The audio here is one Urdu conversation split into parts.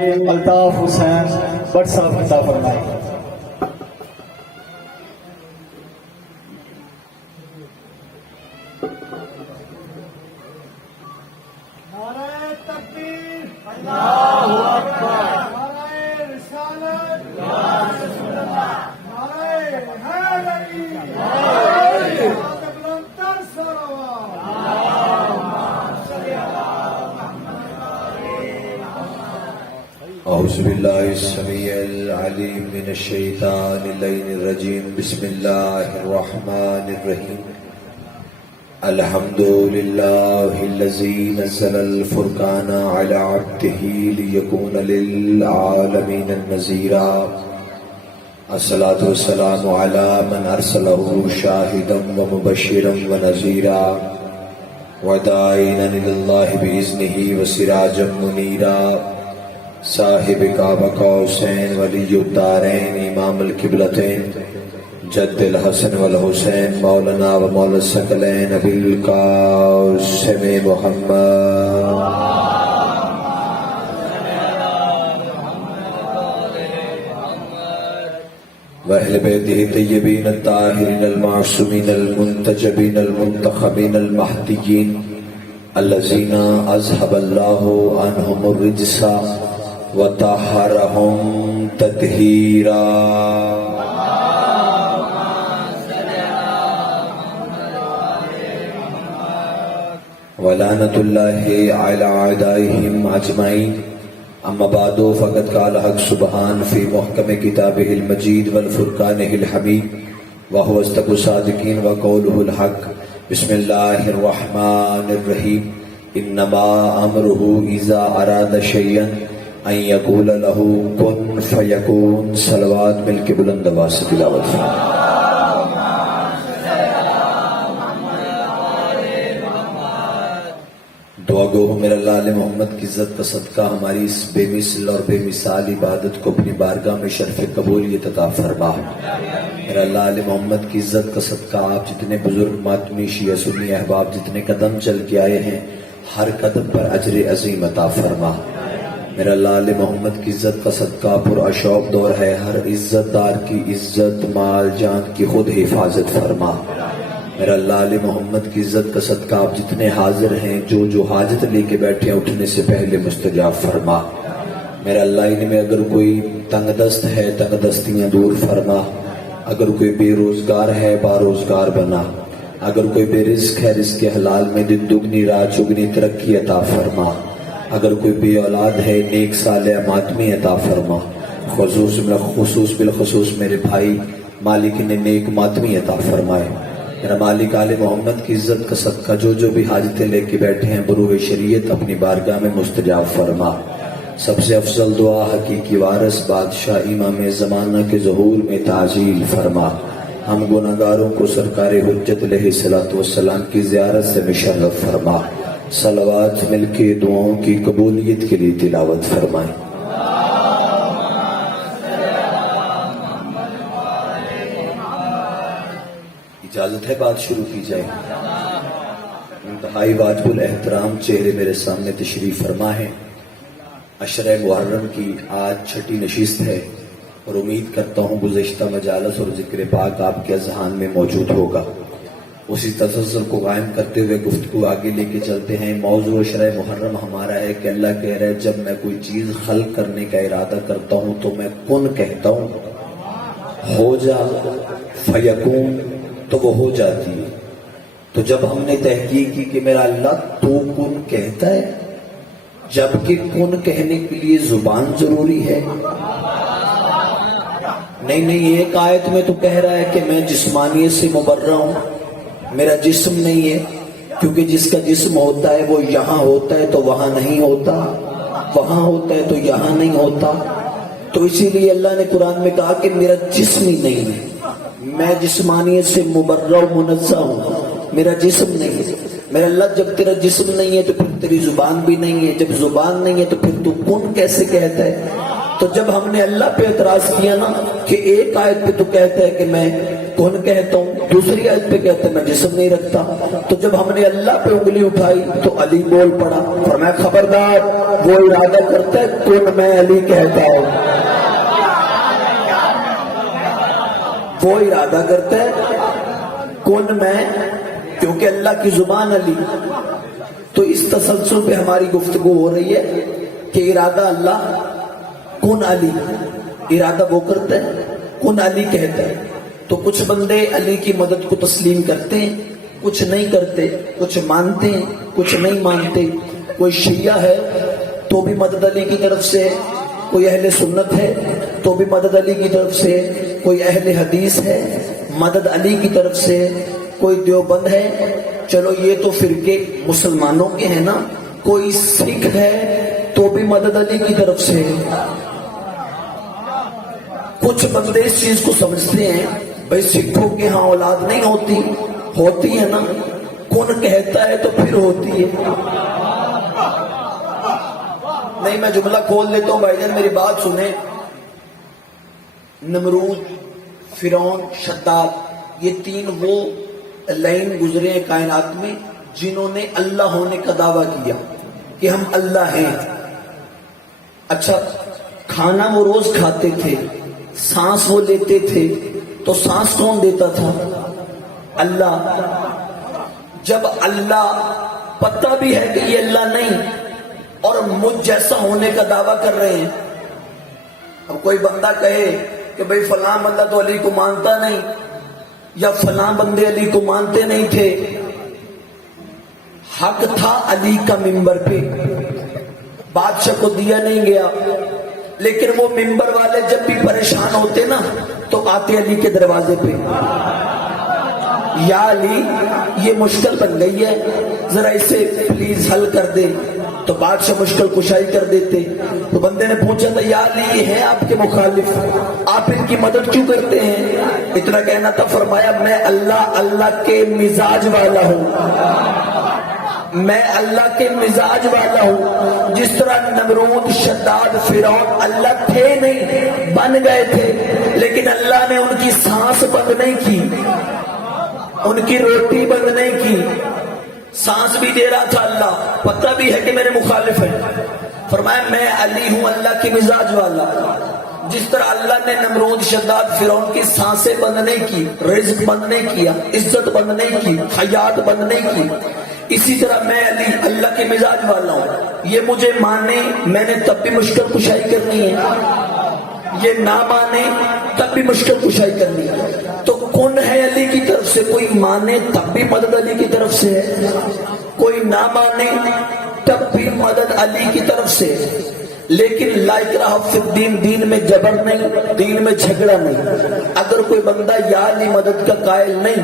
الطاف حسین بٹ صاحب عطا فرمائے۔ نعرہ تکبیر، اللہ اکبر، نعرہ رسالت، یا رسول اللہ، نعرہ حیدری، بلندتر صلوات، اعوذ باللہ السمیع العلیم من الشیطان اللعین الرجیم، بسم اللہ الرحمن الرحیم۔ الحمد للہ الذی نزل الفرقان علی عبدہ لیکون للعالمین نذیرا، الصلاۃ والسلام علی من ارسلہ شاہدا ومبشرا ونذیرا وداعیا الی اللہ باذنہ وسراجا منیرا، صاحب کعبہ قوسین ولی الدارین امام القبلتین جد الحسن والحسین مولانا و مولا الثقلین ابی القاسم محمد واہل بیتہ الطیبین الطاہرین المعصومین المنتجبین المنتخبین المہدیین الذین اذھب اللہ عنہم الرجس وطہرہم تطہیرا۔ ولعنۃ اللہ علی اعدائہم اجمعین، اما بعد فقد قال حق سبحان فی محکم کتابہ المجید والفرقانہ الحمید وہو اصدق الصادقین وقولہ الحق۔ بسم اللہ الرحمن الرحیم، انما امرہ اذا اراد شیئا ان یقول له کن فیکون۔ صلوات مل کے بلند آواز سے تلاوت فرمائیں۔ دعا گو میرا اللہ علیہ محمد کی عزت کا صدقہ ہماری اس بے مثل اور بے مثال عبادت کو اپنی بارگاہ میں شرف قبولیت عطا فرما۔ میرا اللہ علیہ محمد کی عزت کا صدقہ آپ جتنے بزرگ ماتمی شیعہ سنی احباب جتنے قدم چل کے آئے ہیں، ہر قدم پر اجر عظیم عطا فرما۔ میرا اللہ علیہ محمد کی عزت کا صدقہ پر اشوق دور ہے، ہر عزت دار کی عزت مال جان کی خود حفاظت فرما۔ میرا اللہ علیہ محمد کی عزت کا صدقہ آپ جتنے حاضر ہیں، جو حاجت لے کے بیٹھے ہیں اٹھنے سے پہلے مستجاب فرما۔ میرا اللہ ان میں اگر کوئی تنگ دست ہے تنگ دستیاں دور فرما، اگر کوئی بے روزگار ہے باروزگار بنا، اگر کوئی بے رزق ہے رزق حلال میں دن دگنی رات چگنی ترقی عطا فرما، اگر کوئی بے اولاد ہے نیک صالح ماتمی عطا فرما، خصوص بالخصوص میرے بھائی مالک نے نیک ماتمی عطا فرمائے۔ میرا مالک آل محمد کی عزت کا صدقہ جو بھی حاجتیں لے کے بیٹھے ہیں بروح شریعت اپنی بارگاہ میں مستجاب فرما۔ سب سے افضل دعا حقیقی وارث بادشاہ امام زمانہ کے ظہور میں تعجیل فرما۔ ہم گناہگاروں کو سرکار حجت علیہ الصلوۃ والسلام کی زیارت سے مشرف فرما۔ صلوات مل کے دعاؤں کی قبولیت کے لیے تلاوت فرمائیں۔ اجازت ہے بات شروع کی جائے؟ انتہائی واجب الاحترام چہرے میرے سامنے تشریف فرما ہے۔ عشرہ محرم کی آج چھٹی نشست ہے اور امید کرتا ہوں گزشتہ مجالس اور ذکر پاک آپ کے اذہان میں موجود ہوگا۔ اسی تسلسل کو قائم کرتے ہوئے گفتگو آگے لے کے چلتے ہیں۔ موضوع عشرہ محرم ہمارا ہے کہ اللہ کہہ رہا ہے جب میں کوئی چیز خلق کرنے کا ارادہ کرتا ہوں تو میں کن کہتا ہوں، ہو جا فیکون، تو وہ ہو جاتی ہے۔ تو جب ہم نے تحقیق کی کہ میرا اللہ تو کن کہتا ہے، جبکہ کن کہنے کے لیے زبان ضروری ہے؟ نہیں ایک آیت میں تو کہہ رہا ہے کہ میں جسمانیت سے مبرہ ہوں، میرا جسم نہیں ہے، کیونکہ جس کا جسم ہوتا ہے وہ یہاں ہوتا ہے تو وہاں نہیں ہوتا، وہاں ہوتا ہے تو یہاں نہیں ہوتا۔ تو اسی لیے اللہ نے قرآن میں کہا کہ میرا جسم ہی نہیں ہے، میں جسمانیت سے مبرہ منزہ ہوں، میرا جسم نہیں ہے۔ میرا اللہ جب تیرا جسم نہیں ہے تو پھر تیری زبان بھی نہیں ہے، جب زبان نہیں ہے تو پھر تو کن کیسے کہتا ہے؟ تو جب ہم نے اللہ پہ اعتراض کیا نا کہ ایک آیت پہ تو کہتا ہے کہ میں کون کہتا ہوں، دوسری آیت پہ کہتا ہے میں جسم نہیں رکھتا، تو جب ہم نے اللہ پہ انگلی اٹھائی تو علی بول پڑا، فرمایا خبردار وہ ارادہ کرتا ہے کون میں علی کہتا ہوں، وہ ارادہ کرتا ہے کون میں، کیونکہ اللہ کی زبان علی۔ تو اس تسلسل پہ ہماری گفتگو ہو رہی ہے کہ ارادہ اللہ کون علی، ارادہ وہ کرتا ہے کون علی کہتا ہے۔ تو کچھ بندے علی کی مدد کو تسلیم کرتے ہیں، کچھ نہیں کرتے، کچھ مانتے ہیں کچھ نہیں مانتے۔ کوئی شیعہ ہے تو بھی مدد علی کی طرف سے، کوئی اہل سنت ہے تو بھی مدد علی کی طرف سے، کوئی اہل حدیث ہے مدد علی کی طرف سے، کوئی دیوبند ہے، چلو یہ تو فرقے مسلمانوں کے ہیں نا، کوئی سکھ ہے تو بھی مدد علی کی طرف سے۔ کچھ بندے اس چیز کو سمجھتے ہیں بھئی سکھوں کے ہاں اولاد نہیں ہوتی، ہوتی ہے نا، کون کہتا ہے تو پھر ہوتی ہے۔ نہیں میں جملہ کھول دیتا ہوں بھائی جان میری بات سنیں۔ نمرود، فرعون، شداد، یہ تین وہ لائن گزرے ہیں کائنات میں جنہوں نے اللہ ہونے کا دعویٰ کیا کہ ہم اللہ ہیں۔ اچھا کھانا وہ روز کھاتے تھے، سانس وہ لیتے تھے، تو سانس کون دیتا تھا؟ اللہ۔ جب اللہ پتہ بھی ہے کہ یہ اللہ نہیں اور مجھ جیسا ہونے کا دعویٰ کر رہے ہیں، اب کوئی بندہ کہے کہ بھئی فلاں بندہ تو علی کو مانتا نہیں، یا فلاں بندے علی کو مانتے نہیں تھے، حق تھا علی کا ممبر پہ، بادشاہ کو دیا نہیں گیا، لیکن وہ ممبر والے جب بھی پریشان ہوتے نا تو آتے علی کے دروازے پہ، یا علی یہ مشکل بن گئی ہے ذرا اسے پلیز حل کر دے، تو بادشاہ مشکل کشائی کر دیتے۔ تو بندے نے پوچھا تھا یا علی یہ ہیں آپ کے مخالف، آپ ان کی مدد کیوں کرتے ہیں؟ اتنا کہنا تھا، فرمایا میں اللہ کے مزاج والا ہوں، میں اللہ کے مزاج والا ہوں۔ جس طرح نمرود، شداد، فرعون اللہ تھے نہیں، بن گئے تھے، لیکن اللہ نے ان کی سانس بند نہیں کی، ان کی روٹی بند نہیں کی، سانس بھی دے رہا تھا اللہ، پتہ بھی ہے کہ میرے مخالف ہیں۔ فرمایا میں علی ہوں اللہ کے مزاج والا۔ جس طرح اللہ نے نمرود، شداد، فرعون کی سانسیں بند نہیں کی، رزق بند نہیں کیا، عزت بند نہیں کی، حیات بند نہیں کی، اسی طرح میں علی اللہ کے مزاج والا ہوں۔ یہ مجھے مانے میں نے تب بھی مشکل کشائی کرنی ہے، یہ نہ مانے تب بھی مشکل کشائی کرنی ہے۔ تو کون ہے علی کی طرف سے؟ کوئی مانے تب بھی مدد علی کی طرف سے ہے، کوئی نہ مانے تب بھی مدد علی کی طرف سے۔ لیکن لا اکراہ فی الدین، دین میں جبر نہیں، دین میں جھگڑا نہیں۔ اگر کوئی بندہ یا علی مدد کا قائل نہیں،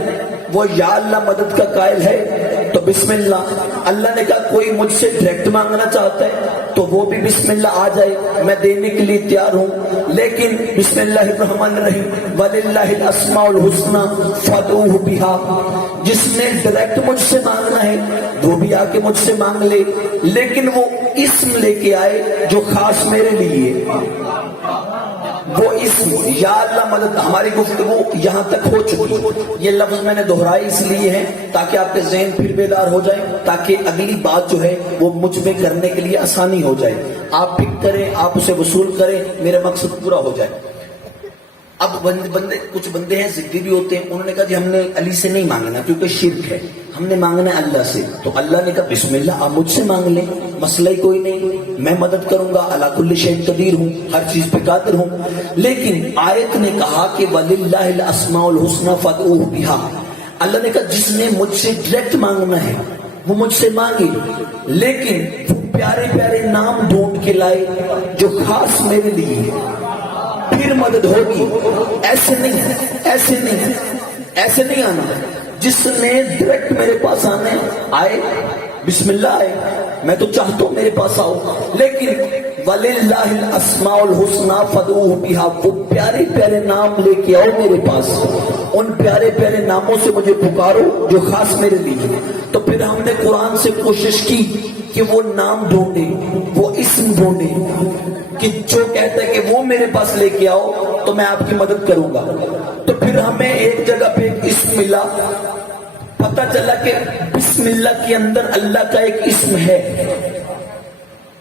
وہ یا اللہ مدد کا قائل ہے تو بسم اللہ۔ اللہ نے کہا کوئی مجھ سے ڈائریکٹ مانگنا چاہتا ہے تو وہ بھی بسم اللہ آ جائے، میں دینے کے لیے تیار ہوں، لیکن بسم اللہ الرحمن الرحیم وَلِلَّهِ الْأَسْمَاءُ الْحُسْنَى فَادْعُوهُ بِهَا۔ جس نے ڈائریکٹ مجھ سے مانگنا ہے وہ بھی آ کے مجھ سے مانگ لے، لیکن وہ اسم لے کے آئے جو خاص میرے لیے، وہ اسم یا اللہ مدد۔ ہماری گفتگو یہاں تک ہو چکی، یہ لفظ میں نے دہرائی اس لیے ہے تاکہ آپ کے ذہن پھر بیدار ہو جائے، تاکہ اگلی بات جو ہے وہ مجھ میں کرنے کے لیے آسانی ہو جائے، آپ پک کریں، آپ اسے وصول کریں، میرا مقصد پورا ہو جائے۔ اب بندے کچھ بندے ہیں ضدی بھی ہوتے ہیں، انہوں نے کہا جی ہم نے علی سے نہیں مانگنا کیونکہ شرک ہے، ہم نے مانگنا ہے اللہ سے۔ تو اللہ نے کہا بسم اللہ آپ مجھ سے مانگ لیں، مسئلہ ہی کوئی نہیں، میں مدد کروں گا، علی کل شیء قدیر ہوں، ہر چیز پہ قادر ہوں۔ لیکن آیت نے کہا کہ وَلِلَّهِ الْأَسْمَاءُ الْحُسْنَى فَادْعُوهُ بِهَا۔ اللہ نے کہا جس نے مجھ سے ڈائریکٹ مانگنا ہے وہ مجھ سے مانگے، لیکن وہ پیارے پیارے نام ڈھونڈ کے لائے جو خاص میرے لیے، پھر مدد ہوگی۔ ایسے نہیں آنا، جس نے ڈائریکٹ میرے پاس آنے آئے، بسم اللہ آئے، میں تو چاہتا ہوں میرے پاس آؤ، لیکن وَلِلَّهِ الْأَسْمَاءُ الْحُسْنَى فَادْعُوهُ بِهَا، وہ پیارے پیارے نام لے کے آؤ میرے پاس، ان پیارے پیارے ناموں سے مجھے پکارو جو خاص میرے لیے۔ تو پھر ہم نے قرآن سے کوشش کی کہ وہ نام ڈھونڈے، وہ اسم ڈھونڈے کہ جو کہتا ہے کہ وہ میرے پاس لے کے آؤ تو میں آپ کی مدد کروں گا. تو پھر ہمیں ایک جگہ پہ ایک اسم ملا, پتہ چلا کہ بسم اللہ کے اندر اللہ کا ایک اسم ہے.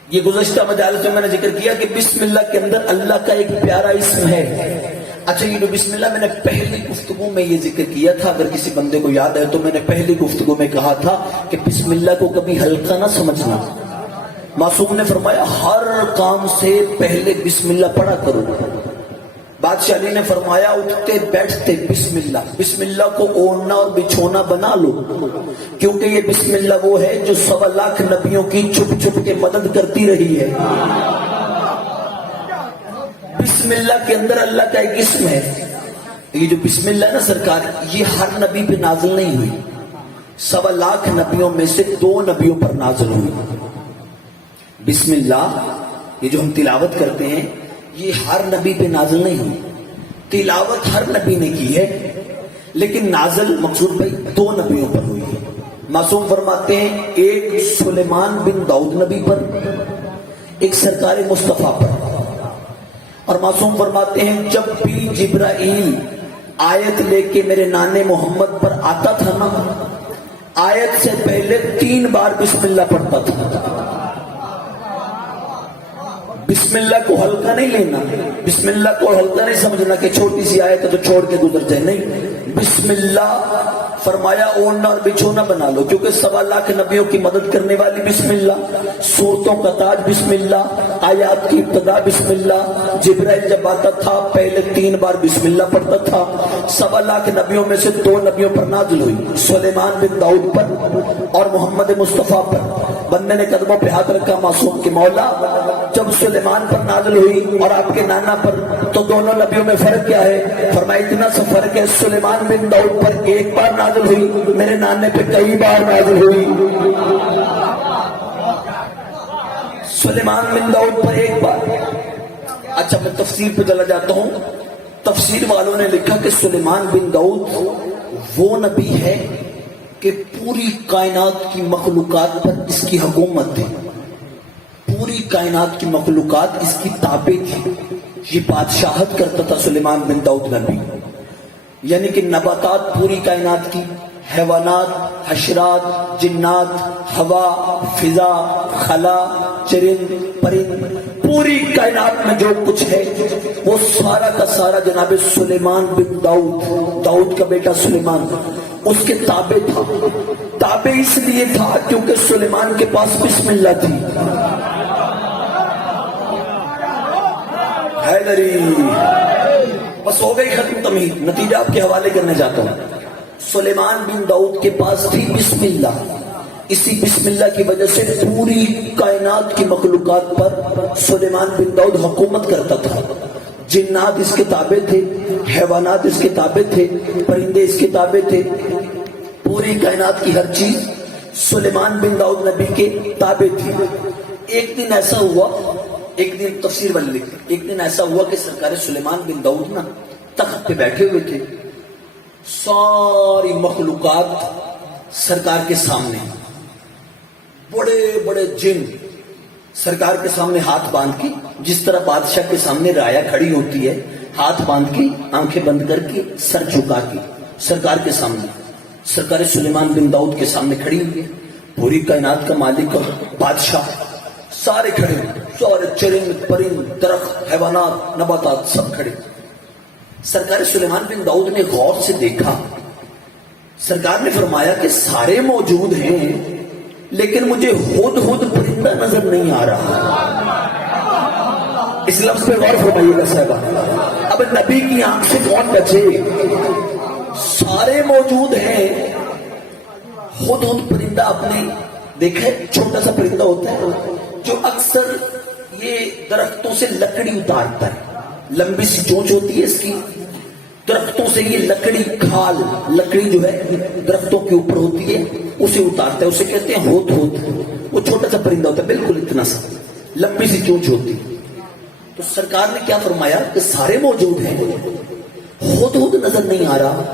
یہ گزشتہ مجالس میں میں نے ذکر کیا کہ بسم اللہ کے اندر اللہ کا ایک پیارا اسم ہے. اچھا یہ جو بسم اللہ میں نے پہلی گفتگو میں یہ ذکر کیا تھا, اگر کسی بندے کو یاد ہے تو میں نے پہلی گفتگو میں کہا تھا کہ بسم اللہ کو کبھی ہلکا نہ سمجھنا. معصوم نے فرمایا ہر کام سے پہلے بسم اللہ پڑھا کرو. بادشاہ علی نے فرمایا اٹھتے بیٹھتے بسم اللہ, بسم اللہ کو اوڑھنا اور بچھونا بنا لو, کیونکہ یہ بسم اللہ وہ ہے جو 1.25 لاکھ نبیوں کی چھپ چھپ کے مدد کرتی رہی ہے. بسم اللہ کے اندر اللہ کا ایک اسم ہے. یہ جو بسم اللہ نا سرکار, یہ ہر نبی پہ نازل نہیں ہوئی, 1.25 لاکھ نبیوں میں سے 2 نبیوں پر نازل ہوئی. بسم اللہ یہ جو ہم تلاوت کرتے ہیں یہ ہر نبی پہ نازل نہیں ہوئی. تلاوت ہر نبی نے کی ہے لیکن نازل مقصود بھائی 2 نبیوں پر ہوئی ہے. معصوم فرماتے ہیں ایک سلیمان بن داؤد نبی پر, ایک سرکار مصطفیٰ پر. اور معصوم فرماتے ہیں جب بھی جبرائیل آیت لے کے میرے نانے محمد پر آتا تھا نا, آیت سے پہلے 3 بار بسم اللہ پڑھتا تھا. بسم اللہ کو ہلکا نہیں لینا, بسم اللہ کو ہلکا نہیں سمجھنا کہ چھوٹی سی آیت ہے تو چھوڑ کے گزر جائے, نہیں. بسم اللہ فرمایا اوڑھنا اور بچھونا بنا لو, کیونکہ 1.25 لاکھ نبیوں کی مدد کرنے والی بسم اللہ, سورتوں کا تاج بسم اللہ, آیات کی ابتدا بسم اللہ. جبرائیل جب آتا تھا پہلے 3 بار بسم اللہ پڑھتا تھا. 1.25 لاکھ نبیوں میں سے 2 نبیوں پر نازل ہوئی, سلیمان بن داؤد پر اور محمد مصطفیٰ پر. بندے نے قدموں پہ ہاتھ رکھا, معصوم کے مولا جب سلیمان پر نازل ہوئی اور آپ کے نانا پر تو دونوں نبیوں میں فرق کیا ہے؟ فرمایا اتنا سا فرق ہے, سلیمان بن داؤد پر 1 بار نازل ہوئی, میرے نانے پہ کئی بار نازل ہوئی. سلیمان بن داؤد پر 1 بار. اچھا میں تفسیر پہ چلا جاتا ہوں. تفسیر والوں نے لکھا کہ سلیمان بن داؤد وہ نبی ہے کہ پوری کائنات کی مخلوقات پر اس کی حکومت تھی, پوری کائنات کی مخلوقات اس کی تابع تھی. یہ بادشاہت کرتا تھا سلیمان بن داؤد نبی, یعنی کہ نباتات پوری کائنات کی, حیوانات, حشرات, جنات, ہوا, فضا, خلا, چرند, پرند, پوری کائنات میں جو کچھ ہے وہ سارا کا سارا جناب سلیمان بن داؤد, داؤد کا بیٹا سلیمان, اس کے تابع تھا. تابع اس لیے تھا کیونکہ سلیمان کے پاس بسم اللہ تھی. حیدری بس ہو گئی ختم تمہید, نتیجہ آپ کے حوالے کرنے جاتا ہوں. سلیمان بن داؤد کے پاس تھی بسم اللہ, اسی بسم اللہ کی وجہ سے پوری کائنات کی مخلوقات پر سلیمان بن داؤد حکومت کرتا تھا. جنات اس کے تابع تھے, حیوانات اس کے تابع تھے, پرندے اس کے تابع تھے, پوری کائنات کی ہر چیز سلیمان بن داؤد نبی کے تابع تھی. ایک دن ایسا ہوا, ایک دن تفسیر والے لکھتے, ایک دن ایسا ہوا کہ سرکار سلیمان بن داؤد نا تخت پہ بیٹھے ہوئے تھے, ساری مخلوقات سرکار کے سامنے, بڑے بڑے جن سرکار کے سامنے ہاتھ باندھ کے, جس طرح بادشاہ کے سامنے رایا کھڑی ہوتی ہے, ہاتھ باندھ کے, آنکھیں بند کر کے, سر جھکا کے سرکار کے سامنے, سرکار سلیمان بن داؤد کے سامنے کھڑی ہوئی ہے. پوری کائنات کا مالک اور بادشاہ سارے کھڑے ہوئے, سارے چرند, پرند, درخت, حیوانات, نباتات سب کھڑے. سرکار سلیمان بن داؤد نے غور سے دیکھا, سرکار نے فرمایا کہ سارے موجود ہیں لیکن مجھے ہد ہد پرندہ نظر نہیں آ رہا. اس لفظ پہ غور فرمائیے گا صاحبہ. اب نبی کی آنکھ سے کون بچے؟ سارے موجود ہیں, ہد ہد پرندہ آپ نے دیکھا ہے, چھوٹا سا پرندہ ہوتا ہے جو اکثر یہ درختوں سے لکڑی اتارتا ہے, لمبی سی چونچ ہوتی ہے اس کی, درختوں سے یہ لکڑی, کھال لکڑی جو ہے درختوں کے اوپر ہوتی ہے اسے اتارتا ہے, اسے کہتے ہیں ہود ہود. وہ چھوٹا سا پرندہ ہوتا ہے, بالکل اتنا سا, لمبی سی چونچ ہوتی. تو سرکار نے کیا فرمایا کہ سارے موجود ہیں, ہود ہود نظر نہیں آ رہا.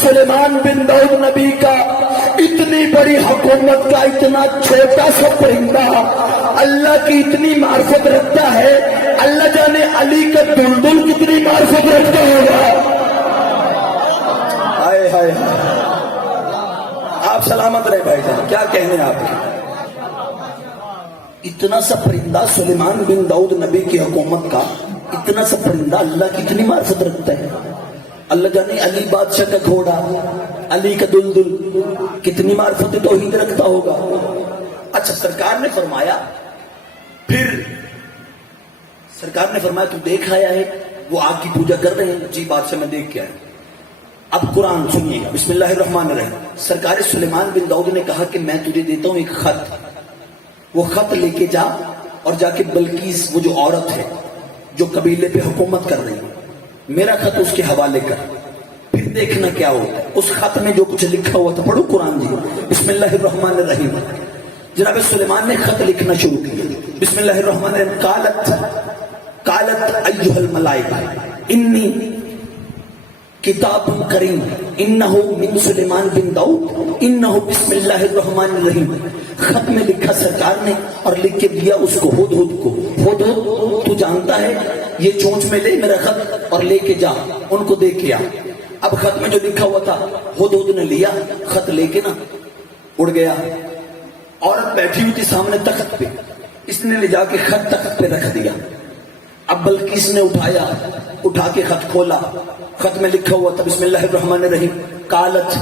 سلیمان بن داؤد نبی کا اتنی بڑی حکومت کا اتنا چھوٹا سا پرندہ اللہ کی اتنی معرفت رکھتا ہے. اللہ جانے علی کا دلدل کتنی معرفت رکھتا ہوگا. ہائے ہائے ہائے. آپ سلامت رہے بھائی جان. کیا کہنے آپ کے. اتنا سا پرندہ سلیمان بن داؤد نبی کی حکومت کا اتنا سا پرندہ اللہ کی اتنی معرفت رکھتا ہے. اللہ جانے علی بادشاہ کا گھوڑا علی کا دلدل کتنی معرفت توحید رکھتا ہوگا. اچھا سرکار نے فرمایا تو دیکھ آیا ہے وہ آگ کی پوجا کر رہے ہیں. جی بادشاہ میں دیکھ کے آیا. اب قرآن سنیے گا. بسم اللہ الرحمن الرحیم. سرکار سلیمان بن داؤد نے کہا کہ میں تجھے دیتا ہوں ایک خط. وہ خط لے کے جا اور جا کے بلقیس وہ جو عورت ہے جو قبیلے پہ حکومت کر رہی ہے میرا خط اس کے حوالے کر. پھر دیکھنا کیا ہوتا ہے. اس خط میں جو کچھ لکھا ہوا تھا پڑھو قرآن جی. بسم اللہ الرحمن الرحیم. جناب سلیمان نے خط لکھنا شروع کیا. بسم اللہ الرحمن الرحیم. قالت ایھا الملائکہ انی کتاب کریم انہو من سلیمان بن داؤد انہو بسم اللہ الرحمن الرحیم. خط میں لکھا سرکار نے اور لکھ کے دیا اس کو ہدہد کو. ہدہد تو جانتا ہے یہ چونچ میں لے میرا خط اور لے کے جا ان کو دے کے آ. اب خط میں جو لکھا ہوا تھا ہدہد نے لیا خط لے کے نا اڑ گیا. عورت بیٹھی ہوئی تھی سامنے تخت پہ. اس نے لے جا کے خط تخت پہ رکھ دیا. اب بلقیس نے اٹھا کے خط کھولا. خط میں لکھا ہوا تھا بسم اللہ الرحمن الرحیم. قالت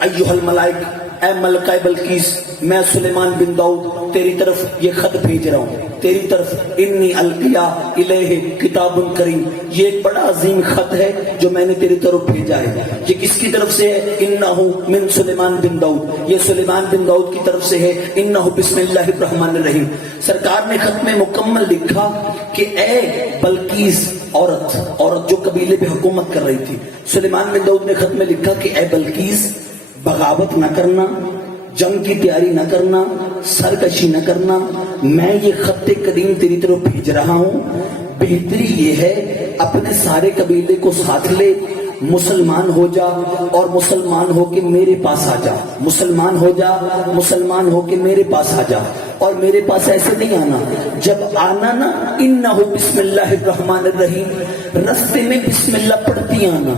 ایھا الملائکہ اے ملکہ بلقیس میں سلیمان بن داؤد تیری طرف یہ خط بھیج رہا ہوں تیری طرف. انی القیا الیہ کتاب کریم. یہ ایک بڑا عظیم خط ہے جو میں نے تیری طرف بھیجا ہے. یہ کس کی طرف سے ہے؟ انہو من سلیمان بن داؤد. یہ سلیمان بن داؤد کی طرف سے ہے. انہو بسم اللہ الرحمن الرحیم. سرکار نے خط میں مکمل لکھا کہ اے بلقیس عورت جو قبیلے پہ حکومت کر رہی تھی. سلیمان بن داؤد نے خط میں لکھا کہ اے بلقیس بغاوت نہ کرنا جنگ کی تیاری نہ کرنا سرکشی نہ کرنا. میں یہ خط قدیم تیری طرف بھیج رہا ہوں. بہتری یہ ہے اپنے سارے قبیلے کو ساتھ لے مسلمان ہو جا اور مسلمان ہو کے میرے پاس آ جا. مسلمان ہو جا مسلمان ہو کے میرے پاس آ جا. اور میرے پاس ایسے نہیں آنا. جب آنا نا انہو بسم اللہ الرحمن الرحیم رستے میں بسم اللہ پڑھتی آنا.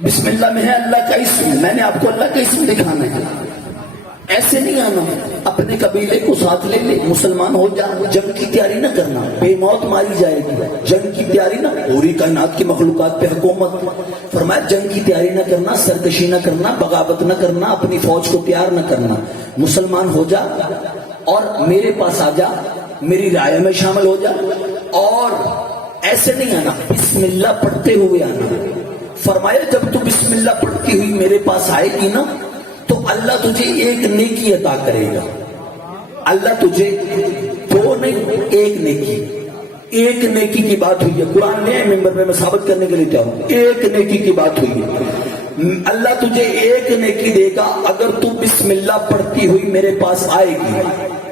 بسم اللہ میں ہے اللہ کا اسم. میں نے آپ کو اللہ کا اسم دکھانا ہے. ایسے نہیں آنا. اپنے قبیلے کو ساتھ لے لے مسلمان ہو جا. جنگ کی تیاری نہ کرنا بے موت ماری جائے گی. جنگ کی تیاری نہ. پوری کائنات کی مخلوقات پہ حکومت. فرمایا جنگ کی تیاری نہ کرنا سرکشی نہ کرنا بغاوت نہ کرنا اپنی فوج کو تیار نہ کرنا. مسلمان ہو جا اور میرے پاس آ جا میری رائے میں شامل ہو جا. اور ایسے نہیں آنا بسم اللہ پڑھتے ہوئے آنا. فرمایا جب تو بسم اللہ پڑھتی ہوئی میرے پاس آئے گی نا تو اللہ تجھے ایک نیکی عطا کرے گا. اللہ تجھے دو نہیں ایک نیکی کی بات ہوئی ہے. قرآن نے ممبر میں ثابت کرنے کے لیے چاہوں ایک نیکی کی بات ہوئی ہے. اللہ تجھے ایک نیکی دے گا اگر تو بسم اللہ پڑھتی ہوئی میرے پاس آئے گی.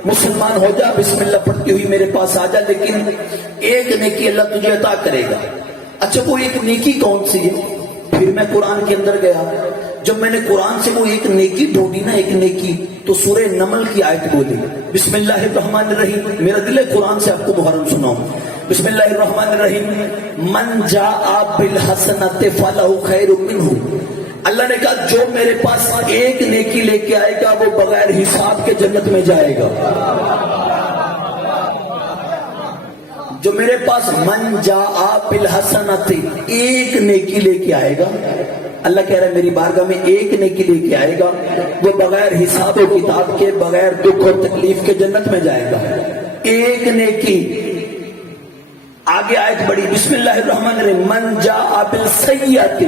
مسلمان ہو جا بسم اللہ پڑھتی ہوئی میرے پاس آ جا لیکن ایک نیکی اللہ تجھے عطا کرے گا. اچھا وہ ایک نیکی کون سی ہے؟ پھر میں قرآن کے اندر گیا. جب میں نے قرآن سے وہ ایک نیکی ڈھونڈی نا ایک نیکی تو سورہ نمل کی آیت بولی بسم اللہ الرحمن الرحیم. میرا دل ہے قرآن سے آپ کو محرم سناؤں. بسم اللہ الرحمن الرحیم. من جاء بالحسنۃ فلہ خیر منہ. اللہ نے کہا جو میرے پاس ایک نیکی لے کے آئے گا وہ بغیر حساب کے جنت میں جائے گا. جو میرے پاس من جاء بالحسنۃ ایک نیکی لے کے آئے گا. اللہ کہہ رہا ہے میری بارگاہ میں ایک نیکی لے کے آئے گا وہ بغیر حساب و کتاب کے بغیر دکھ اور تکلیف کے جنت میں جائے گا. ایک نیکی. آگے آیت بڑی بسم اللہ الرحمن الرحیم. من جاء بالسیئۃ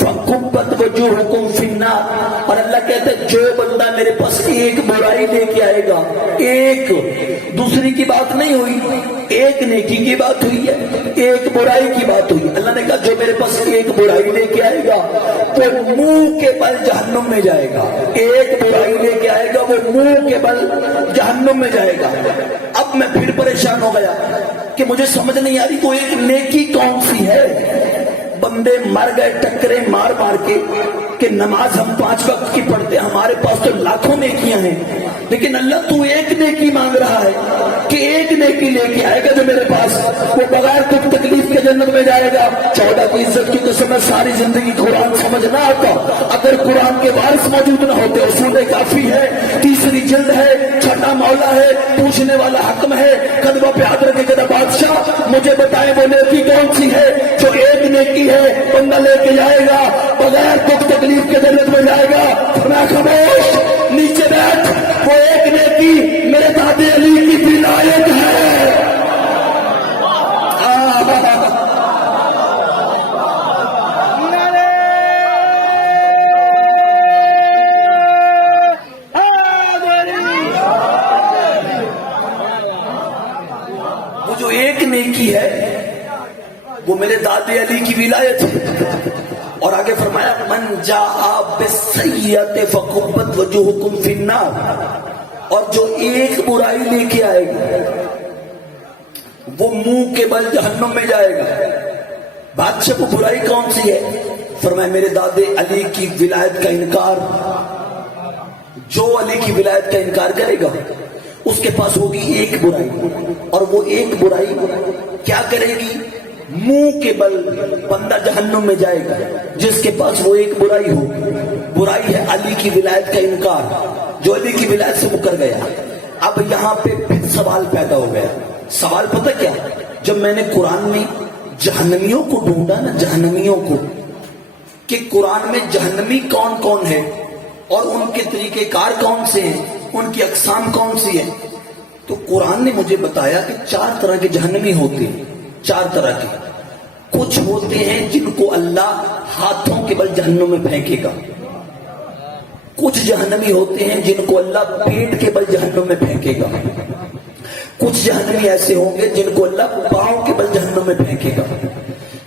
فکبت وجوہکم فی النار. اور اللہ کہتا ہے جو بندہ میرے پاس ایک برائی لے کے آئے گا ایک دوسری کی بات نہیں ہوئی ایک نیکی کی بات ہوئی ہے ایک برائی کی بات ہوئی. اللہ نے کہا جو میرے پاس ایک برائی لے کے آئے گا وہ منہ کے بل جہنم میں جائے گا. ایک برائی لے کے آئے گا وہ منہ کے بل جہنم میں جائے گا. اب میں پھر پریشان ہو گیا کہ مجھے سمجھ نہیں آ رہی وہ ایک نیکی کون سی ہے. بندے مر گئے ٹکرے مار مار کے کہ نماز ہم 5 وقت کی پڑھتے ہیں، ہمارے پاس تو لاکھوں نیکیاں ہیں، لیکن اللہ تو ایک نیکی مانگ رہا ہے کہ ایک نیکی لے کے آئے گا جو میرے پاس، وہ بغیر دکھ تکلیف کے جنت میں جائے گا۔ 14 کی عزت کی قسم ہے، ساری زندگی قرآن سمجھ نہ آتا اگر قرآن کے وارث موجود نہ ہوتے۔ اصول کافی ہے، 3 جلد ہے، 6 مولا ہے، پوچھنے والا حکم ہے، قدمہ پہ ہاتھ رکھے کہتا بادشاہ مجھے بتائیں وہ نیکی کون سی ہے جو ایک نیکی ہے بندہ لے کے جائے گا بغیر دکھ تکلیف کے جنت میں جائے گا۔ میں خاموش نیچے بیٹھ، وہ ایک نیکی میرے دادے علی کی ولایت ہے۔ وہ جو ایک نیکی ہے وہ میرے دادے علی کی ولایت ہے۔ اور آگے فرمایا من جاء بالسیئۃ فکبت وجوہکم فی النار، اور جو ایک برائی لے کے آئے گا وہ منہ کے بل جہنم میں جائے گا۔ بادشاہ کو برائی کون سی ہے؟ فرمایا میرے دادے علی کی ولایت کا انکار۔ جو علی کی ولایت کا انکار کرے گا اس کے پاس ہوگی ایک برائی، اور وہ ایک برائی کیا کرے گی؟ منہ کے بل بندہ جہنم میں جائے گا جس کے پاس وہ ایک برائی ہو۔ برائی ہے علی کی ولایت کا انکار، جو علی کی ولایت سے مکر گیا۔ اب یہاں پہ پھر سوال پیدا ہو گیا۔ سوال پتہ کیا؟ جب میں نے قرآن میں جہنمیوں کو ڈھونڈا نا، جہنمیوں کو، کہ قرآن میں جہنمی کون کون ہے اور ان کے طریقہ کار کون سے ہیں، ان کی اقسام کون سی ہے، تو قرآن نے مجھے بتایا کہ 4 طرح کے جہنمی ہوتے ہیں۔ 4 طرح کے، کچھ ہوتے ہیں جن کو اللہ ہاتھوں کے بل جہنم میں پھینکے گا، کچھ جہنمی ہوتے ہیں جن کو اللہ پیٹ کے بل جہنم میں پھینکے گا، کچھ جہنمی ایسے ہوں گے جن کو اللہ پاؤں کے بل جہنم میں پھینکے گا،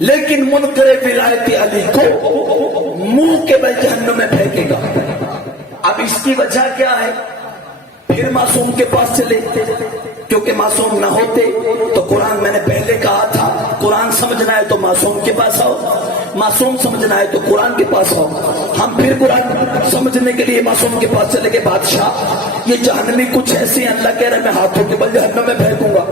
لیکن منکر ولایت علی کو منہ کے بل جہنم میں پھینکے گا۔ اب اس کی وجہ کیا ہے؟ پھر معصوم کے پاس چلے، کیونکہ معصوم نہ ہوتے تو قرآن میں نے پہلے کہا تھا قرآن سمجھنا ہے تو معصوم کے پاس آؤ، معصوم سمجھنا ہے تو قرآن کے پاس آؤ۔ ہم پھر قرآن سمجھنے کے لیے معصوم کے پاس چلے گئے۔ بادشاہ یہ جہنمی کچھ ایسے ہیں، اللہ کہہ رہے میں ہاتھوں کے بل جہنم میں پھینکوں گا،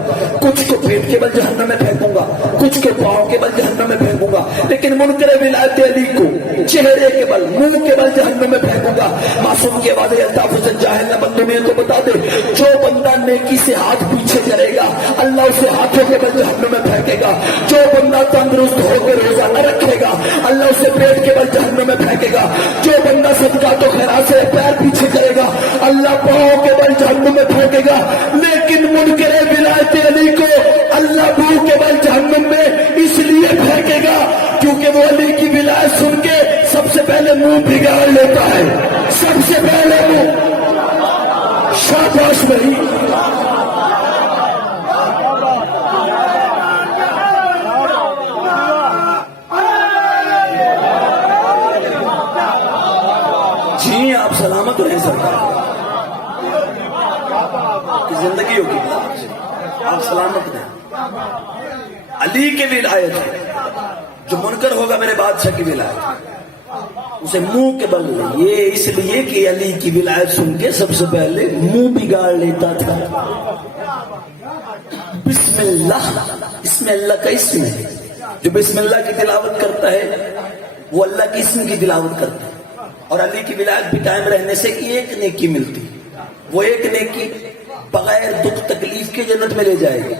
کچھ کو پیٹ کے بل جہنم میں پھینکوں گا، کچھ کو پاؤں کے بل جہنم میں پھینکوں گا، لیکن منکر ولایت علی کو چہرے کے بل منہ کے بل جہنم میں پھینکوں گا۔ معصوم کے بعد الطاف حسین جاہل نہ بندوں میں کو بتا دے، جو بندہ نیکی سے ہاتھ پیچھے کرے گا اللہ اسے ہاتھوں کے بل جہنم میں پھینکے گا، جو بندہ تندرست ہو کے روزہ نہ رکھے گا اللہ اسے پیٹ کے بل جہنم میں پھینکے گا، جو بندہ صدقات و خیرات سے پیر پیچھے کرے گا اللہ پاؤں کے بل جہنم میں پھینکے گا، لیکن منکر ولایت علی کو اللہ منہ کے بل جہنم میں اس لیے پھینکے گا کیونکہ وہ علی کی ولایت سن کے سب سے پہلے منہ بگاڑ لیتا ہے، سب سے پہلے منہ۔ شاباش بھائی، جی آپ سلامت رہیں سرکار کی زندگی ہوگی، آپ سلامت رہیں۔ علی کی ولایت ہے، جو منکر ہوگا میرے بادشاہ کی ولایت اسے منہ کے بل، یہ اس لیے کہ علی کی ولایت سن کے سب سے پہلے منہ بگاڑ لیتا تھا۔ بسم اللہ، اس میں اللہ کا اسم ہے، جو بسم اللہ کی تلاوت کرتا ہے وہ اللہ کے اسم کی تلاوت کرتا ہے، اور علی کی ولایت بھی قائم رہنے سے ایک نیکی ملتی، وہ ایک نیکی بغیر دکھ تکلیف کے جنت میں لے جائے گی۔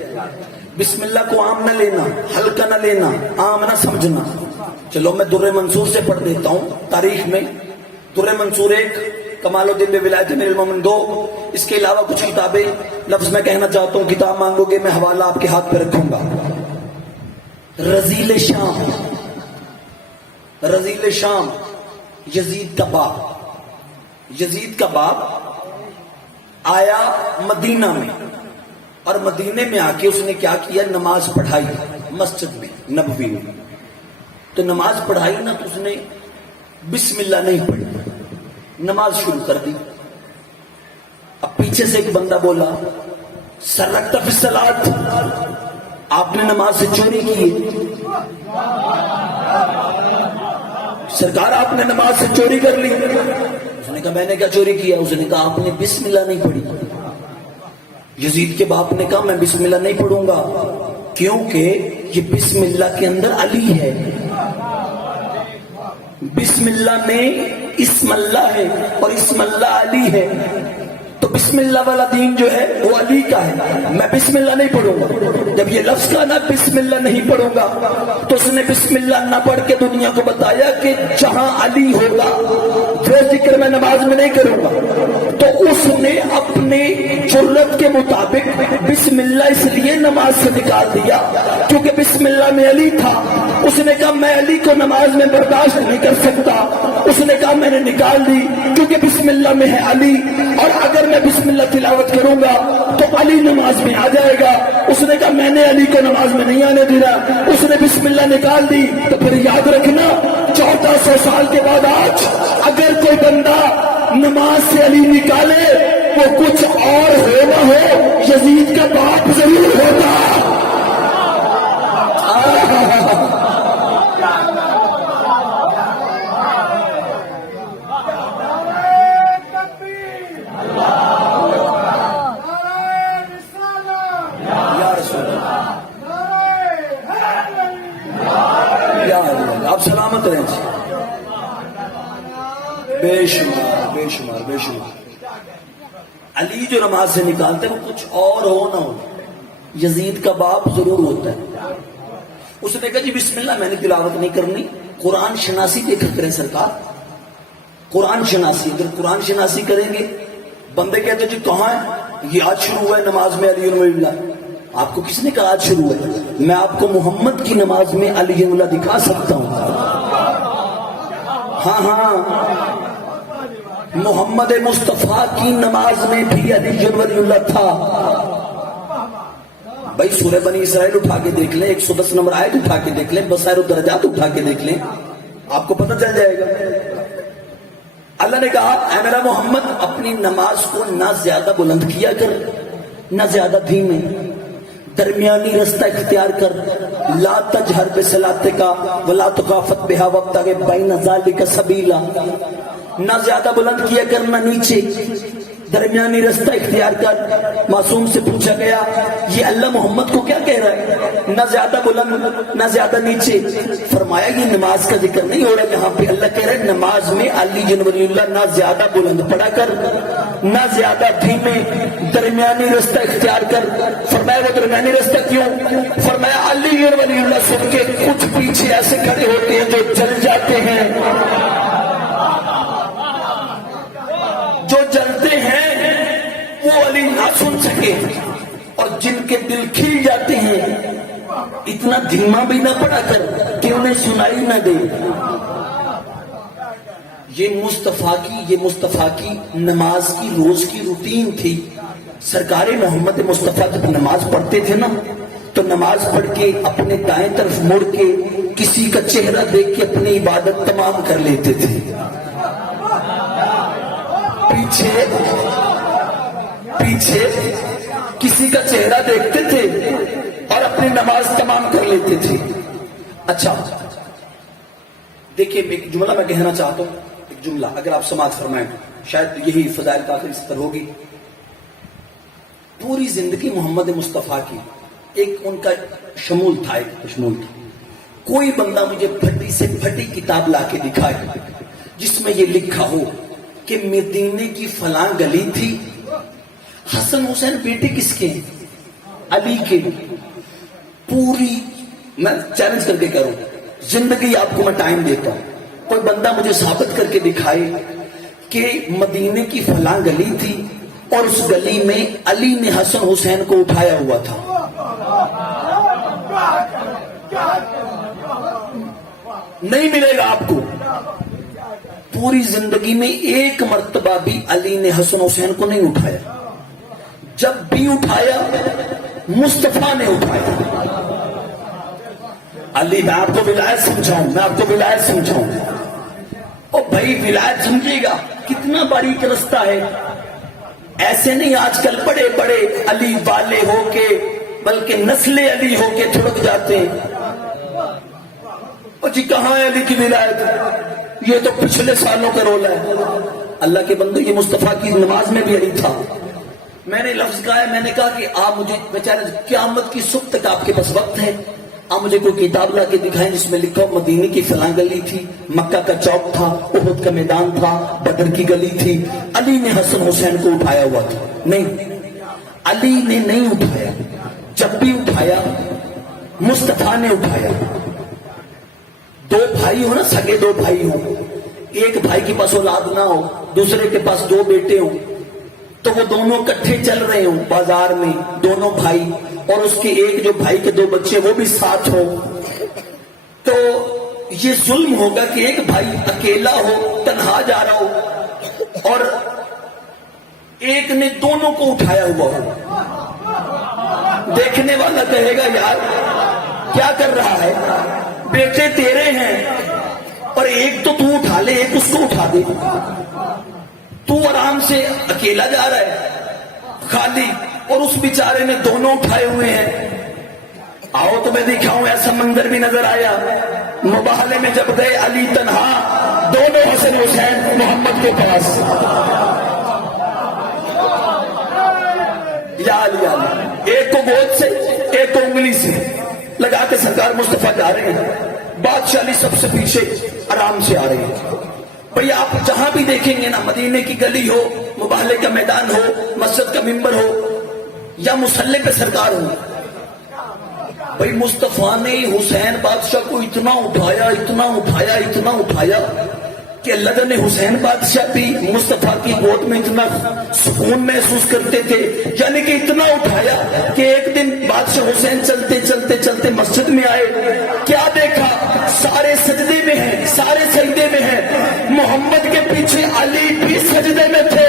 بسم اللہ کو عام نہ لینا، ہلکا نہ لینا، عام نہ سمجھنا۔ چلو میں در منصور سے پڑھ دیتا ہوں تاریخ میں۔ در منصور 1، کمال الدین ولایت امیر المومنین 2، اس کے علاوہ کچھ کتابیں لفظ میں کہنا چاہتا ہوں، کتاب مانگو گے میں حوالہ آپ کے ہاتھ پہ رکھوں گا۔ رزیل شام، رزیل شام یزید کا باپ، یزید کا باپ آیا مدینہ میں، اور مدینے میں آ کے اس نے کیا کیا؟ نماز پڑھائی مسجد میں نبوی میں۔ تو نماز پڑھائی نا تو اس نے بسم اللہ نہیں پڑھی، نماز شروع کر دی۔ اب پیچھے سے ایک بندہ بولا سرکت فی الصلاۃ، آپ نے نماز سے چوری کی ہے۔ سرکار آپ نے نماز سے چوری کر لی. اس نے کہا میں نے کیا چوری کیا؟ اس نے کہا آپ نے بسم اللہ نہیں پڑھی. یزید کے باپ نے کہا میں بسم اللہ نہیں پڑھوں گا کیونکہ یہ بسم اللہ کے اندر علی ہے. بسم اللہ میں اسم اللہ ہے اور اسم اللہ علی ہے، تو بسم اللہ والا دین جو ہے وہ علی کا ہے. میں بسم اللہ نہیں پڑھوں گا. جب یہ لفظ کا نا بسم اللہ نہیں پڑھوں گا تو اس نے بسم اللہ نہ پڑھ کے دنیا کو بتایا کہ جہاں علی ہوگا وہ ذکر میں نماز میں نہیں کروں گا. تو اس نے اپنے جرت کے مطابق بسم اللہ اس لیے نماز سے نکال دیا کیونکہ بسم اللہ میں علی تھا. اس نے کہا میں علی کو نماز میں برداشت نہیں کر سکتا. اس نے کہا میں نے نکال دی کیونکہ بسم اللہ میں ہے علی، اور اگر میں بسم اللہ تلاوت کروں گا تو علی نماز میں آ جائے گا. اس نے کہا میں نے علی کو نماز میں نہیں آنے دیا. اس نے بسم اللہ نکال دی. تو پھر یاد رکھنا 1400 سال کے بعد آج اگر کوئی بندہ نماز سے علی نکالے وہ کچھ اور ہو نہ ہو یزید کا باپ ضرور ہوتا. آپ سلامت رہیں جی. بے شمار بے شمار بے شمار. علی جو نماز سے نکالتے وہ کچھ اور ہو نہ ہو یزید کا باپ ضرور ہوتا ہے. اس نے کہا جی بسم اللہ میں نے تلاوت نہیں کرنی. قرآن شناسی دیکھا کریں سرکار، قرآن شناسی. اگر قرآن شناسی کریں گے بندے کہتے جی کہاں ہے یہ آج شروع ہوا ہے نماز میں علی اللہ. آپ کو کس نے کہا آج شروع ہے؟ میں آپ کو محمد کی نماز میں علی اللہ دکھا سکتا ہوں. ہاں ہاں محمد مصطفیٰ کی نماز میں بھی علی ولی اللہ تھا. بھائی سورہ بنی اسرائیل اٹھا کے دیکھ لیں، 110 نمبر آیت اٹھا کے دیکھ لیں، بصائر الدرجات اٹھا کے دیکھ لیں، آپ کو پتہ چل جائے گا. اللہ نے کہا اے میرا محمد اپنی نماز کو نہ زیادہ بلند کیا کر نہ زیادہ دھیمے، درمیانی رستہ اختیار کر. لا تجہر بصلاتک ولا تخافت بها وابتغ بین ذلک سبیلا. نہ زیادہ بلند کیا کر نہ نیچے، درمیانی رستہ اختیار کر. معصوم سے پوچھا گیا یہ اللہ محمد کو کیا کہہ رہا ہے؟ نہ زیادہ بلند نہ زیادہ نیچے. فرمایا یہ نماز کا ذکر نہیں ہو رہا یہاں پہ. اللہ کہہ رہا ہے نماز میں علی ولی اللہ نہ زیادہ بلند پڑھا کر نہ زیادہ دھیمے، درمیانی رستہ اختیار کر. فرمایا وہ درمیانی رستہ کیوں؟ فرمایا علی ولی اللہ سن کے کچھ پیچھے ایسے کھڑے ہوتے ہیں جو جل جاتے ہیں، جو جلتے ہیں وہ علی نہ سن سکے، اور جن کے دل کھل جاتے ہیں اتنا دھیما بھی نہ پڑا کر کہ انہیں سنائی نہ دے. یہ مصطفیٰ کی نماز کی روز کی روٹین تھی. سرکار محمد مصطفیٰ جب نماز پڑھتے تھے نا تو نماز پڑھ کے اپنے دائیں طرف مڑ کے کسی کا چہرہ دیکھ کے اپنی عبادت تمام کر لیتے تھے. پیچھے کسی کا چہرہ دیکھتے تھے اور اپنی نماز تمام کر لیتے تھے. اچھا دیکھیے ایک جملہ میں کہنا چاہتا ہوں، ایک جملہ اگر آپ سماعت فرمائیں شاید یہی فضائل کا آخر اس پر ہوگی. پوری زندگی محمد مصطفیٰ کی ایک ان کا شمول تھا. کوئی بندہ مجھے پھٹی سے پھٹی کتاب لا کے دکھائے جس میں یہ لکھا ہو کہ مدینے کی فلاں گلی تھی، حسن حسین بیٹے کس کے ہیں؟ علی کے. پوری میں چیلنج کر کے کروں زندگی آپ کو میں ٹائم دیتا ہوں، کوئی بندہ مجھے ثابت کر کے دکھائے کہ مدینے کی فلاں گلی تھی اور اس گلی میں علی نے حسن حسین کو اٹھایا ہوا تھا. نہیں ملے گا آپ کو. پوری زندگی میں ایک مرتبہ بھی علی نے حسن حسین کو نہیں اٹھایا. جب بھی اٹھایا مصطفیٰ نے اٹھایا. علی میں آپ کو ولایت سمجھاؤں او بھائی ولایت سمجھے گا کتنا باریک رستہ ہے. ایسے نہیں آج کل بڑے بڑے علی والے ہو کے بلکہ نسل علی ہو کے تھڑک جاتے ہیں. اور جی کہاں ہے علی کی ولایت؟ یہ تو پچھلے سالوں کا رولا ہے۔ اللہ کے بندو، یہ مصطفیٰ کی نماز میں بھی علی تھا۔ میں نے لفظ کہا ہے، میں نے کہا کہ آپ مجھے بیچارے قیامت کی صبح تک آپ کے پاس وقت ہے، آپ مجھے کوئی کتاب لا کے دکھائیں جس میں لکھا ہو مدینے کی فلاں گلی تھی، مکہ کا چوک تھا، احد کا میدان تھا، بدر کی گلی تھی، علی نے حسن حسین کو اٹھایا ہوا تھا۔ نہیں، علی نے نہیں اٹھایا، جب بھی اٹھایا مصطفیٰ نے اٹھایا۔ دو بھائی ہو نا، سگے دو بھائی ہو، ایک بھائی کے پاس اولاد نہ ہو، دوسرے کے پاس دو بیٹے ہوں، تو وہ دونوں کٹھے چل رہے ہوں بازار میں، دونوں بھائی، اور اس کے ایک جو بھائی کے دو بچے وہ بھی ساتھ ہو، تو یہ ظلم ہوگا کہ ایک بھائی اکیلا ہو، تنہا جا رہا ہو، اور ایک نے دونوں کو اٹھایا ہوا ہو۔ دیکھنے والا کہے گا یار کیا کر رہا ہے، بیٹے تیرے ہیں اور ایک تو اٹھا لے، ایک اس کو اٹھا دے، تو آرام سے اکیلا جا رہا ہے خالی، اور اس بیچارے نے دونوں اٹھائے ہوئے ہیں۔ آؤ تو میں دکھاؤں، ایسا منظر بھی نظر آیا مباہلے میں جب گئے علی تنہا، دونوں حسن حسین محمد کے پاس، یا علی علی، ایک کو گود سے ایک کو انگلی سے لگا کے سرکار مصطفیٰ جا رہے ہیں، بادشاہ علی سب سے پیچھے آرام سے آ رہے ہیں۔ بھئی آپ جہاں بھی دیکھیں گے نا، مدینے کی گلی ہو، مباہلے کا میدان ہو، مسجد کا منبر ہو، یا مصلی پہ سرکار ہو، بھئی مصطفیٰ نے حسین بادشاہ کو اتنا اٹھایا، اتنا اٹھایا، اتنا اٹھایا کہ اللہ نے حسین بادشاہ بھی مصطفیٰ کی گود میں اتنا سکون محسوس کرتے تھے، یعنی کہ اتنا اٹھایا کہ ایک دن بادشاہ حسین چلتے چلتے چلتے مسجد میں آئے، کیا دیکھا؟ سارے سجدے میں ہیں، سارے سجدے میں ہیں، محمد کے پیچھے علی بھی سجدے میں تھے،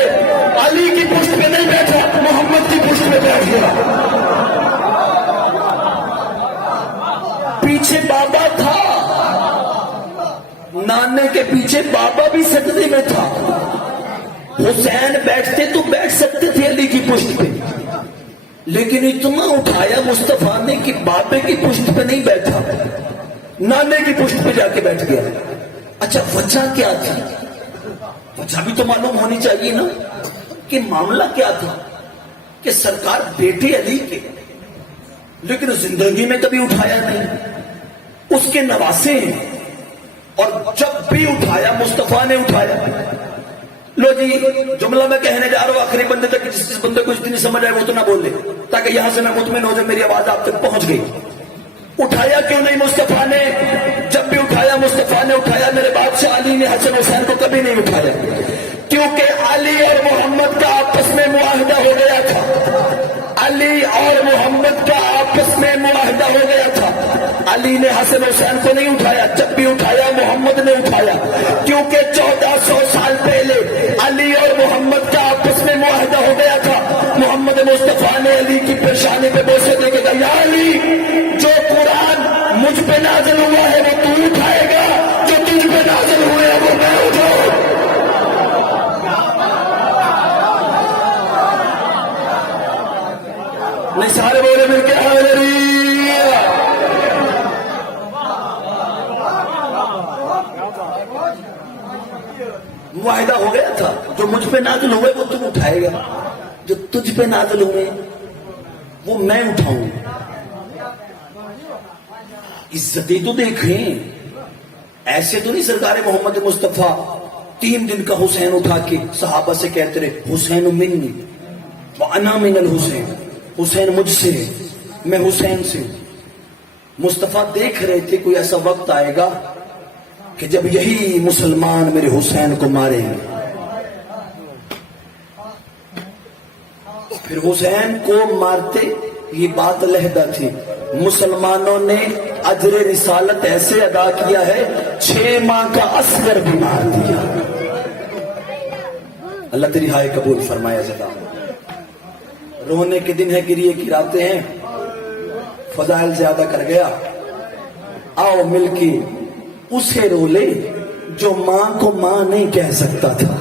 علی کی پشت پہ نہیں بیٹھا، محمد کی پشت پہ بیٹھ گیا۔ پیچھے بابا تھا، نانے کے پیچھے بابا بھی سجدے میں تھا، حسین بیٹھتے تو بیٹھ سکتے تھے علی کی پشت پہ، لیکن اتنا اٹھایا مصطفیٰ نے کہ بابے کی پشت پہ نہیں بیٹھا، نانے کی پشت پہ جا کے بیٹھ گیا۔ اچھا وجہ کیا تھی؟ وجہ بھی تو معلوم ہونی چاہیے نا کہ معاملہ کیا تھا، کہ سرکار بیٹے علی کے، لیکن زندگی میں کبھی اٹھایا نہیں، اس کے نواسے ہیں، اور جب بھی اٹھایا مصطفیٰ نے اٹھایا۔ لو جی جملہ میں کہنے جا رہا ہوں آخری بندے تک، جس بندے کو اتنی سمجھ آئے وہ تو نہ بولے، تاکہ یہاں سے میں مطمئن ہو جائے میری آواز آپ تک پہنچ گئی۔ اٹھایا کیوں نہیں مصطفیٰ نے؟ جب بھی اٹھایا مصطفیٰ نے اٹھایا، میرے بادشاہ علی نے حسن حسین کو کبھی نہیں اٹھایا، کیونکہ علی اور محمد کا آپس میں معاہدہ ہو گیا تھا، علی اور محمد کا آپس میں معاہدہ ہو گیا تھا۔ علی نے حسن حسین کو نہیں اٹھایا، جب بھی اٹھایا محمد نے اٹھایا، کیونکہ 1400 سال پہلے علی اور محمد کا آپس میں معاہدہ ہو گیا تھا۔ محمد مصطفیٰ نے علی کی پیشانی پہ بوسے دے کے کہا، یا علی، جو قرآن مجھ پہ نازل ہوا ہے وہ تو اٹھائے گا، جو تجھ پہ نازل ہوئے وہ میں اٹھاؤں۔ نہیں سارے بولے مل کے حاضری، معاہدہ ہو گیا تھا، جو مجھ پہ نازل ہوئے وہ تم اٹھائے گا، جو تجھ پہ نازل ہوئے وہ میں اٹھاؤں۔ عزتیں تو دیکھیں، ایسے تو نہیں سرکار محمد مصطفیٰ 3 دن کا حسین اٹھا کے صحابہ سے کہتے رہے، حسین منی وانا من الحسین، حسین مجھ سے ہے، میں حسین سے ہوں۔ مصطفیٰ دیکھ رہے تھے کوئی ایسا وقت آئے گا کہ جب یہی مسلمان میرے حسین کو ماریں گے۔ پھر حسین کو مارتے، یہ بات علیحدہ تھی، مسلمانوں نے اجر رسالت ایسے ادا کیا ہے 6 ماہ کا اصغر بھی مار دیا۔ اللہ تیری ہائے قبول فرمایا جدا۔ رونے کے دن ہے، گریے کی راتیں ہیں، فضائل زیادہ کر گیا، آؤ مل کے اسے رو لے جو ماں کو ماں نہیں کہہ سکتا تھا۔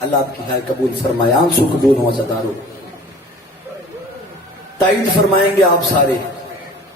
اللہ آپ کی ہائے قبول فرمائے، آنسو قبول ہو زدارو، تائید فرمائیں گے آپ سارے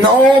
9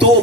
2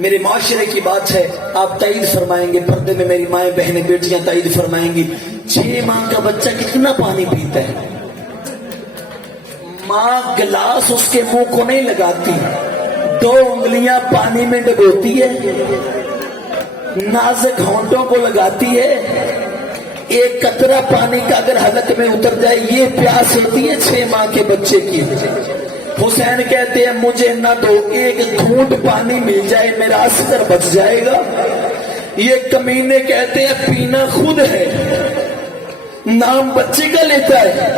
میرے معاشرے کی بات ہے، آپ تائید فرمائیں گے، پردے میں میری مائیں بہنیں بیٹیاں تائید فرمائیں گی، 6 ماہ کا بچہ کتنا پانی پیتا ہے؟ ماں گلاس اس کے منہ کو نہیں لگاتی، 2 انگلیاں پانی میں ڈبوتی ہے، نازک ہونٹوں کو لگاتی ہے، ایک قطرہ پانی کا اگر حلق میں اتر جائے یہ پیاس ہوتی ہے 6 ماہ کے بچے کی۔ حسین کہتے ہیں مجھے نہ دو، ایک گھونٹ پانی مل جائے میرا اصغر بچ جائے گا۔ یہ کمینے کہتے ہیں پینا خود ہے، نام بچے کا لیتا ہے۔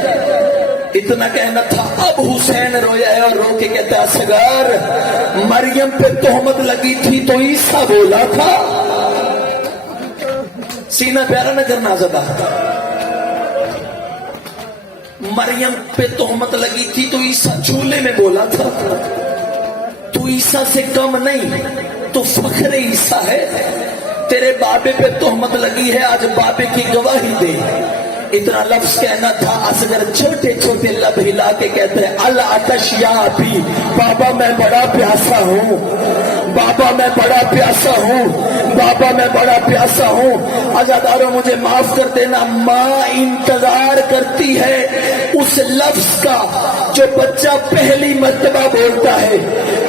اتنا کہنا تھا، اب حسین رویا ہے اور رو کے کہتا ہے اصغر مریم پہ تہمت لگی تھی تو عیسیٰ بولا تھا۔ سینہ پیارا نہ کرنا زدہ، مریم پہ تہمت لگی تھی تو عیسیٰ جھولے میں بولا تھا۔ تو عیسیٰ سے کم نہیں، تو فخر عیسیٰ ہے۔ تیرے بابے پہ تہمت لگی ہے، آج بابے کی گواہی دے۔ اتنا لفظ کہنا تھا، اصغر چھوٹے چھوٹے لب ہلا کے کہتے ہیں العطش یا ابی، بابا میں بڑا پیاسا ہوں، بابا میں بڑا پیاسا ہوں، بابا میں بڑا پیاسا ہوں۔ عزاداروں مجھے معاف کر دینا، ماں انتظار کرتی ہے اس لفظ کا جو بچہ پہلی مرتبہ بولتا ہے۔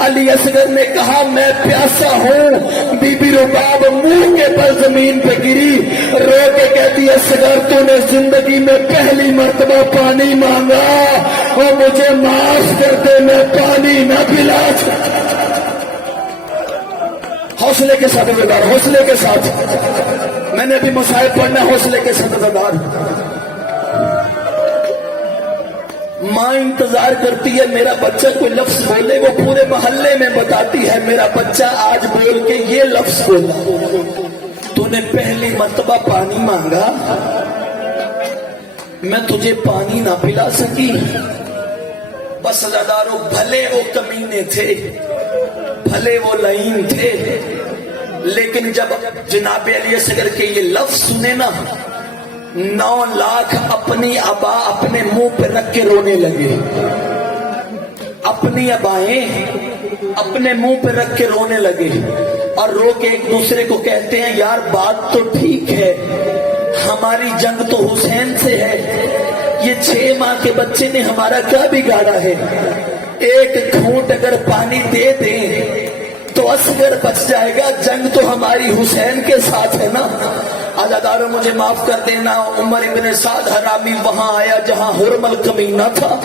علی اصغر نے کہا میں پیاسا ہوں، بی بی رباب منہ کے بل زمین پہ گری، رو کے کہتی ہے اصغر تو نے زندگی میں پہلی مرتبہ پانی مانگا اور مجھے معاف کر دے، میں پانی نہ پلا سکتا۔ حوصلے کے ساتھ عزادار، حوصلے کے ساتھ، میں نے ابھی مصائب پڑھنا، حوصلے کے ساتھ عزادار۔ ماں انتظار کرتی ہے میرا بچہ کوئی لفظ بولے، وہ پورے محلے میں بتاتی ہے میرا بچہ آج بول کے یہ لفظ بولا، تو نے پہلی مرتبہ پانی مانگا، میں تجھے پانی نہ پلا سکی۔ بس عزاداروں بھلے وہ کمینے تھے، بھلے وہ لعین تھے، لیکن جب جناب علی اصغر کے یہ لفظ سنے نا، 9 لاکھ اپنی ابا اپنے منہ پہ رکھ کے رونے لگے، اپنی ابائیں اپنے منہ پہ رکھ کے رونے لگے، اور رو کے ایک دوسرے کو کہتے ہیں یار بات تو ٹھیک ہے، ہماری جنگ تو حسین سے ہے، یہ 6 ماہ کے بچے نے ہمارا کیا بگاڑا ہے، ایک گھونٹ اگر پانی دے دیں تو اصغر بچ جائے گا، جنگ تو ہماری حسین کے ساتھ ہے نا۔ عزاداروں مجھے معاف کر دینا، عمر ابن سعد حرامی وہاں آیا جہاں حرمل کمینہ تھا،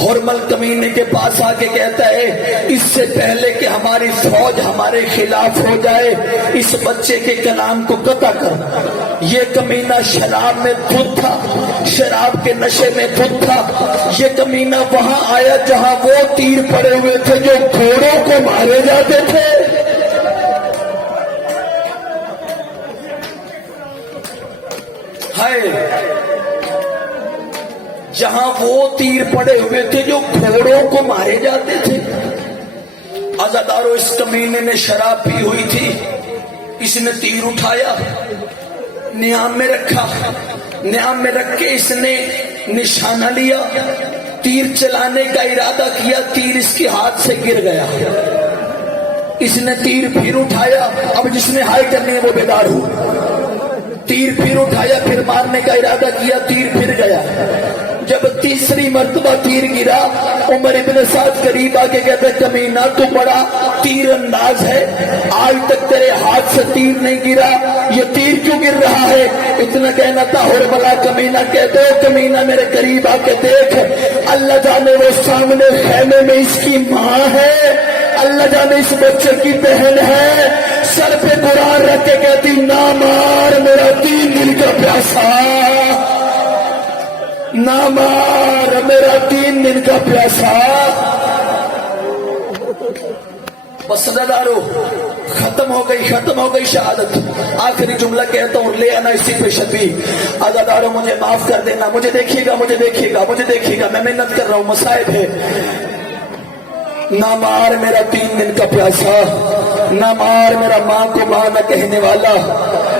حرمل کمینے کے پاس آ کے کہتا ہے اس سے پہلے کہ ہماری فوج ہمارے خلاف ہو جائے اس بچے کے کلام کو قطع کر۔ یہ کمینہ شراب میں دھت تھا، شراب کے نشے میں دھت تھا۔ یہ کمینہ وہاں آیا جہاں وہ تیر پڑے ہوئے تھے جو گھوڑوں کو مارے جاتے تھے۔ جہاں وہ تیر پڑے ہوئے تھے جو گھوڑوں کو مارے جاتے تھے۔ عزاداروں اس کمینے نے شراب پی ہوئی تھی، اس نے تیر اٹھایا، نیام میں رکھا، نیام میں رکھ کے اس نے نشانہ لیا، تیر چلانے کا ارادہ کیا، تیر اس کے ہاتھ سے گر گیا۔ اس نے تیر پھر اٹھایا، اب جس نے ہائی کرنی ہے وہ بیدار ہو، تیر پھر اٹھایا، پھر مارنے کا ارادہ کیا، تیر پھر گیا۔ جب تیسری مرتبہ تیر گرا، عمر ابن سعد قریب آ کے کہتے کمینہ تو بڑا تیر انداز ہے، آج تک تیرے ہاتھ سے تیر نہیں گرا، یہ تیر کیوں گر رہا ہے؟ اتنا کہنا تھا حرملہ کمینہ کہتے ہو کمینہ میرے قریب آ کے دیکھ، اللہ جانے وہ سامنے خیمے میں اس کی ماں ہے، اللہ جانے اس بچے کی بہن ہے، سر پہ قرآن رکھ کے کہتی نہ مار میرا 3 دن کا پیاسا، نہ مار میرا 3 دن کا پیاسا۔ بس عزادارو ختم ہو گئی شہادت۔ آخری جملہ کہتا ہوں، لے آنا اسی پہ شبیہ۔ عزادارو مجھے معاف کر دینا، مجھے دیکھیے گا، میں محنت کر رہا ہوں، مصائب ہے۔ نہ مار میرا 3 دن کا پیاسا، نہ مار میرا ماں کو ماں نہ کہنے والا،